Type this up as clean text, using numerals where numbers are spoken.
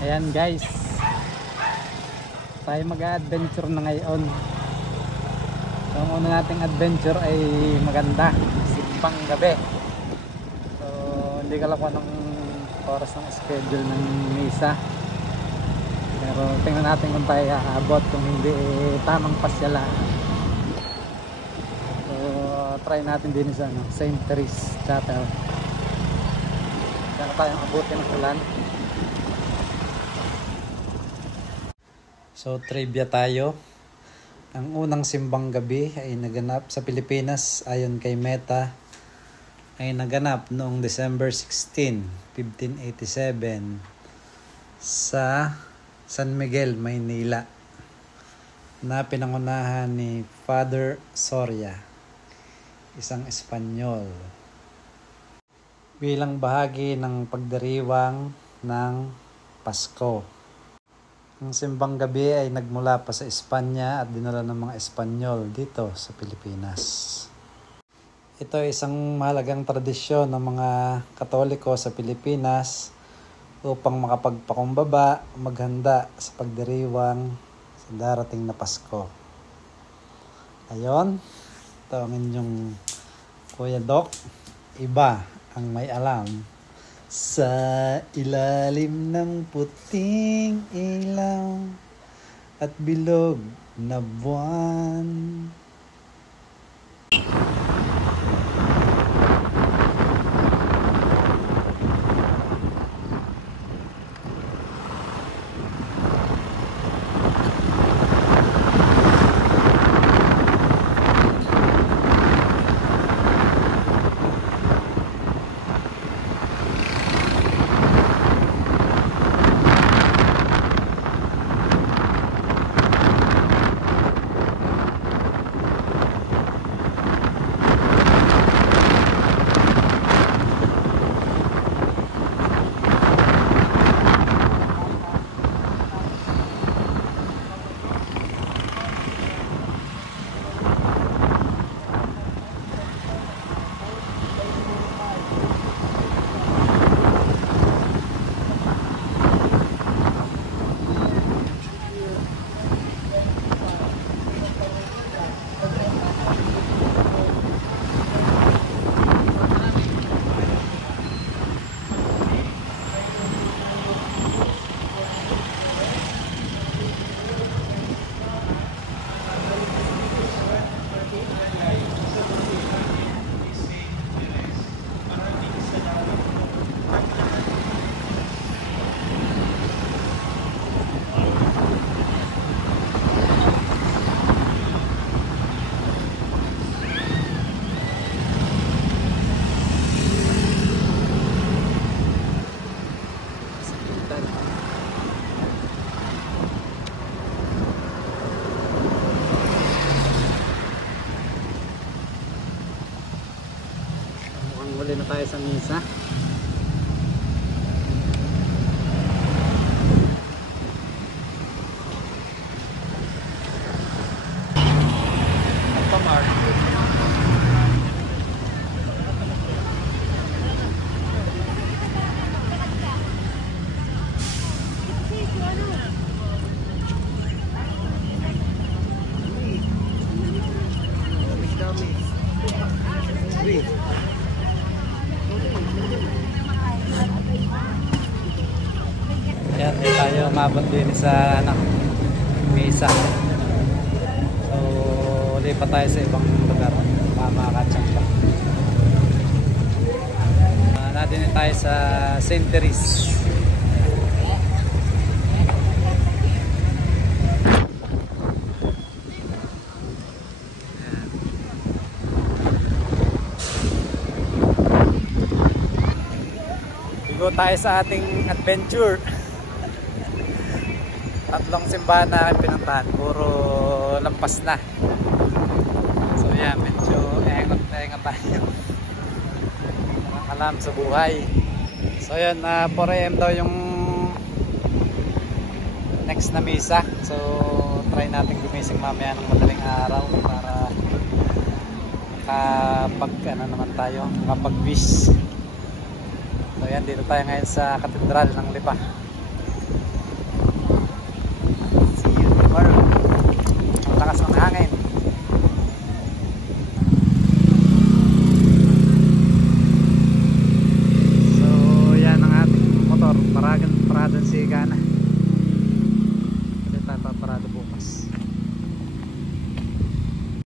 Ayan guys, tayo mag-adventure na ngayon. So, ang una nating adventure ay maganda, simbang gabi. So hindi ka lang ng oras ng schedule ng misa, pero tingnan natin kung tayo aabot. Kung hindi, tamang pasyalaan. So try natin din sa St. Therese Chapel. Diyan tayong abutin ng ulan. So trivia tayo. Ang unang simbang gabi ay naganap sa Pilipinas ayon kay Meta ay naganap noong December 16, 1587 sa San Miguel, Maynila, na pinangunahan ni Father Soria, isang Espanyol, bilang bahagi ng pagdiriwang ng Pasko. Ang simbang gabi ay nagmula pa sa Espanya at dinala ng mga Espanyol dito sa Pilipinas. Ito ay isang mahalagang tradisyon ng mga Katoliko sa Pilipinas upang makapagpakumbaba, maghanda sa pagdiriwang sa darating na Pasko. Ayon, ito ang inyong Kuya Doc. Iba ang may alam. Sa ilalim ng puting ilaw at bilog na buwan. Muli na tayo sa misa. Yan, tayo umabot din sa misa. So, lipat tayo sa ibang lugar. Makakatsang pa. Natin tayo sa St. Therese. Bigo tayo sa ating adventure. Tatlong simbahan na pinuntahan, puro lampas na. So yan, medyo engot tayo. Walang alam sa buhay. So yan, 4 AM daw yung next na misa. So try natin gumising mamaya ng madaling araw para makapag-wish. So yan, dito tayo ngayon sa Katedral ng Lipa. Sabado bukas.